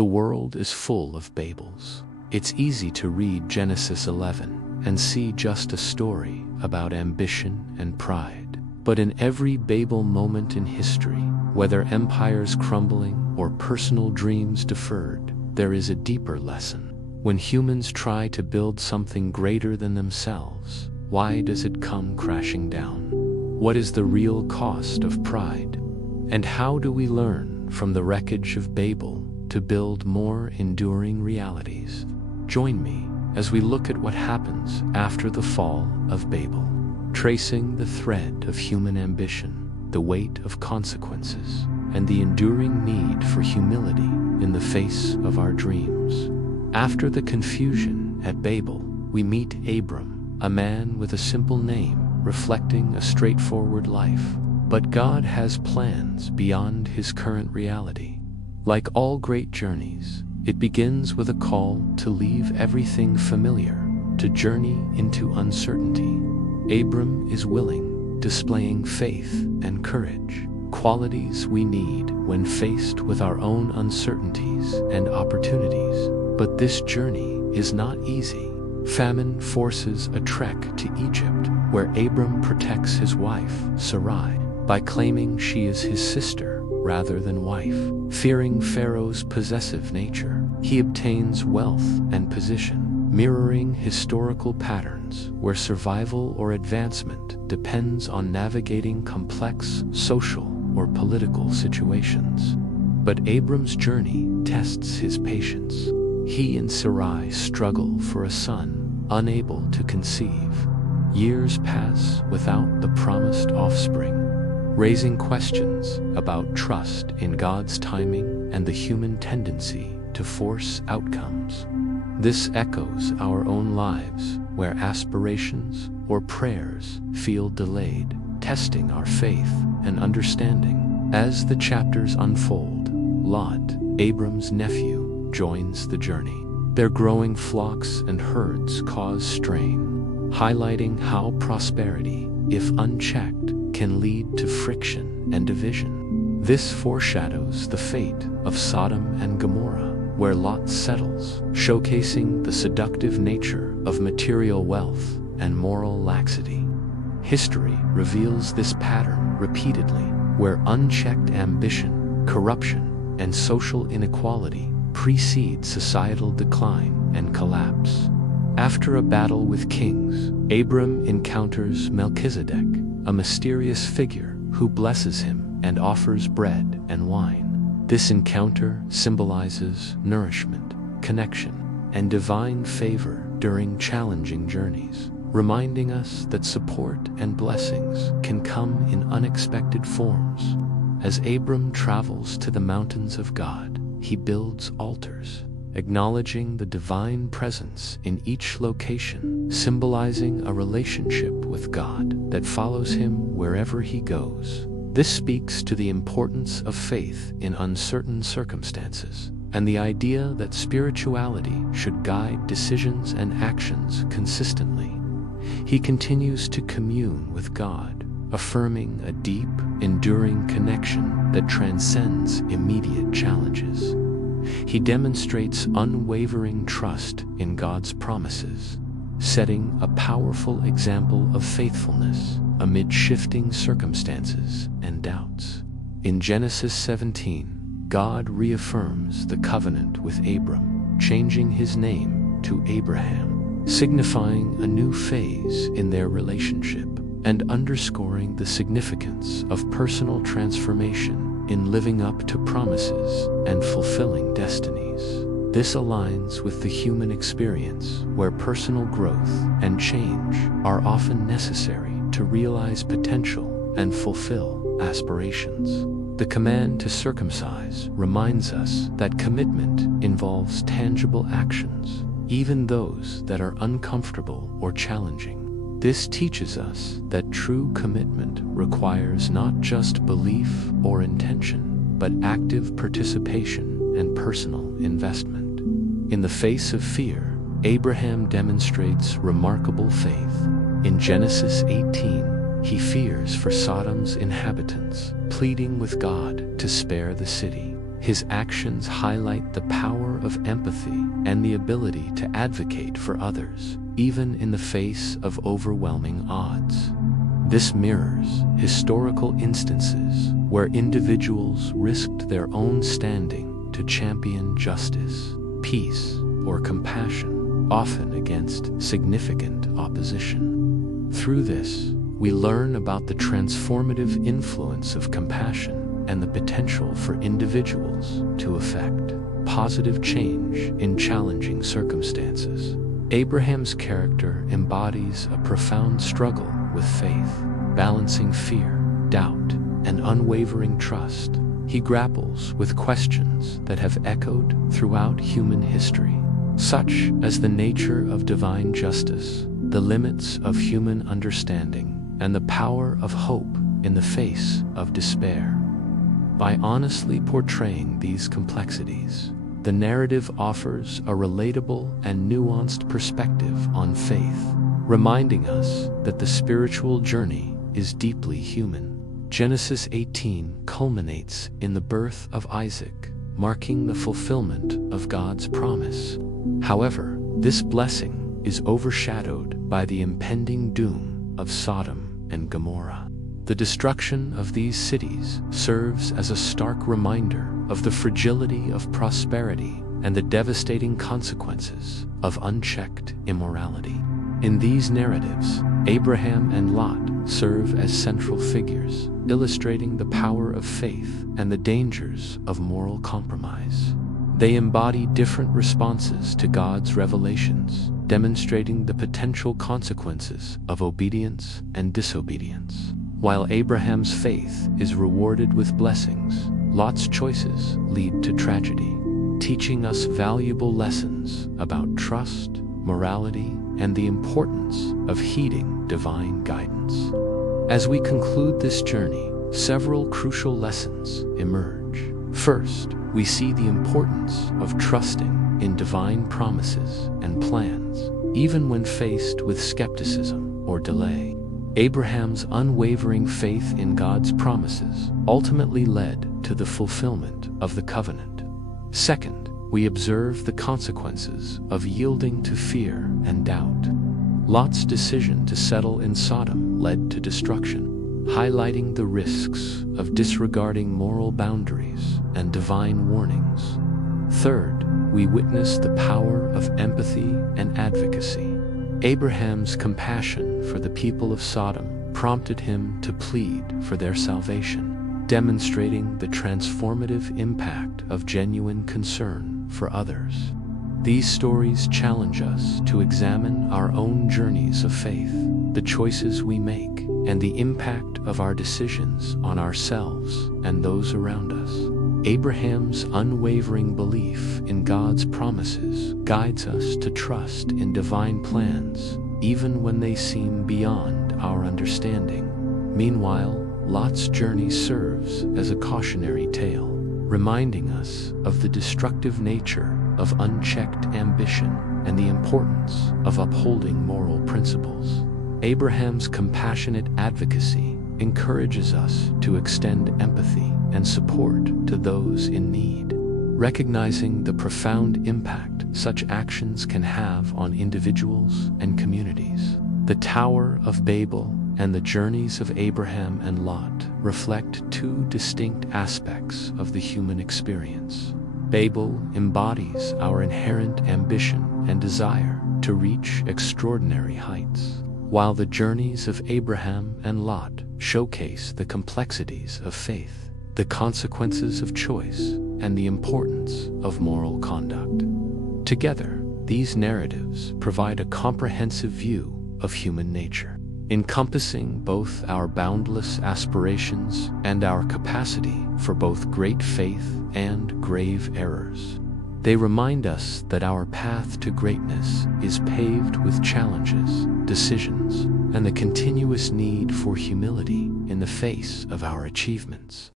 The world is full of Babels. It's easy to read Genesis 11 and see just a story about ambition and pride. But in every Babel moment in history, whether empires crumbling or personal dreams deferred, there is a deeper lesson. When humans try to build something greater than themselves, why does it come crashing down? What is the real cost of pride? And how do we learn from the wreckage of Babel to build more enduring realities? Join me as we look at what happens after the fall of Babel, tracing the thread of human ambition, the weight of consequences, and the enduring need for humility in the face of our dreams. After the confusion at Babel, we meet Abram, a man with a simple name, reflecting a straightforward life. But God has plans beyond his current reality. Like all great journeys, it begins with a call to leave everything familiar, to journey into uncertainty. Abram is willing, displaying faith and courage, qualities we need when faced with our own uncertainties and opportunities. But this journey is not easy. Famine forces a trek to Egypt, where Abram protects his wife, Sarai, by claiming she is his sister rather than wife. Fearing Pharaoh's possessive nature, he obtains wealth and position, mirroring historical patterns where survival or advancement depends on navigating complex social or political situations. But Abram's journey tests his patience. He and Sarai struggle for a son, unable to conceive. Years pass without the promised offspring, raising questions about trust in God's timing and the human tendency to force outcomes. This echoes our own lives, where aspirations or prayers feel delayed, testing our faith and understanding. As the chapters unfold, Lot, Abram's nephew, joins the journey. Their growing flocks and herds cause strain, highlighting how prosperity, if unchecked, can lead to friction and division. This foreshadows the fate of Sodom and Gomorrah, where Lot settles, showcasing the seductive nature of material wealth and moral laxity. History reveals this pattern repeatedly, where unchecked ambition, corruption, and social inequality precede societal decline and collapse. After a battle with kings, Abram encounters Melchizedek, a mysterious figure who blesses him and offers bread and wine. This encounter symbolizes nourishment, connection, and divine favor during challenging journeys, reminding us that support and blessings can come in unexpected forms. As Abram travels to the mountains of God, he builds altars, acknowledging the divine presence in each location, symbolizing a relationship with God that follows him wherever he goes. This speaks to the importance of faith in uncertain circumstances, and the idea that spirituality should guide decisions and actions consistently. He continues to commune with God, affirming a deep, enduring connection that transcends immediate challenges. He demonstrates unwavering trust in God's promises, setting a powerful example of faithfulness amid shifting circumstances and doubts. In Genesis 17, God reaffirms the covenant with Abram, changing his name to Abraham, signifying a new phase in their relationship and underscoring the significance of personal transformation in living up to promises and fulfilling destinies. This aligns with the human experience, where personal growth and change are often necessary to realize potential and fulfill aspirations. The command to circumcise reminds us that commitment involves tangible actions, even those that are uncomfortable or challenging. This teaches us that true commitment requires not just belief or intention, but active participation and personal investment. In the face of fear, Abraham demonstrates remarkable faith. In Genesis 18, he fears for Sodom's inhabitants, pleading with God to spare the city. His actions highlight the power of empathy and the ability to advocate for others, even in the face of overwhelming odds. This mirrors historical instances where individuals risked their own standing to champion justice, peace, or compassion, often against significant opposition. Through this, we learn about the transformative influence of compassion and the potential for individuals to effect positive change in challenging circumstances. Abraham's character embodies a profound struggle with faith, balancing fear, doubt, and unwavering trust. He grapples with questions that have echoed throughout human history, such as the nature of divine justice, the limits of human understanding, and the power of hope in the face of despair. By honestly portraying these complexities, the narrative offers a relatable and nuanced perspective on faith, reminding us that the spiritual journey is deeply human. Genesis 18 culminates in the birth of Isaac, marking the fulfillment of God's promise. However, this blessing is overshadowed by the impending doom of Sodom and Gomorrah. The destruction of these cities serves as a stark reminder of the fragility of prosperity and the devastating consequences of unchecked immorality. In these narratives, Abraham and Lot serve as central figures, illustrating the power of faith and the dangers of moral compromise. They embody different responses to God's revelations, demonstrating the potential consequences of obedience and disobedience. While Abraham's faith is rewarded with blessings, Lot's choices lead to tragedy, teaching us valuable lessons about trust, morality, and the importance of heeding divine guidance. As we conclude this journey, several crucial lessons emerge. First, we see the importance of trusting in divine promises and plans, even when faced with skepticism or delay. Abraham's unwavering faith in God's promises ultimately led to the fulfillment of the covenant. Second, we observe the consequences of yielding to fear and doubt. Lot's decision to settle in Sodom led to destruction, highlighting the risks of disregarding moral boundaries and divine warnings. Third, we witness the power of empathy and advocacy. Abraham's compassion for the people of Sodom prompted him to plead for their salvation, demonstrating the transformative impact of genuine concern for others. These stories challenge us to examine our own journeys of faith, the choices we make, and the impact of our decisions on ourselves and those around us. Abraham's unwavering belief in God's promises guides us to trust in divine plans, even when they seem beyond our understanding. Meanwhile, Lot's journey serves as a cautionary tale, reminding us of the destructive nature of unchecked ambition and the importance of upholding moral principles. Abraham's compassionate advocacy encourages us to extend empathy and support to those in need, recognizing the profound impact such actions can have on individuals and communities. The Tower of Babel and the journeys of Abraham and Lot reflect two distinct aspects of the human experience. Babel embodies our inherent ambition and desire to reach extraordinary heights, while the journeys of Abraham and Lot showcase the complexities of faith, the consequences of choice, and the importance of moral conduct. Together, these narratives provide a comprehensive view of human nature, encompassing both our boundless aspirations and our capacity for both great faith and grave errors. They remind us that our path to greatness is paved with challenges, decisions, and the continuous need for humility in the face of our achievements.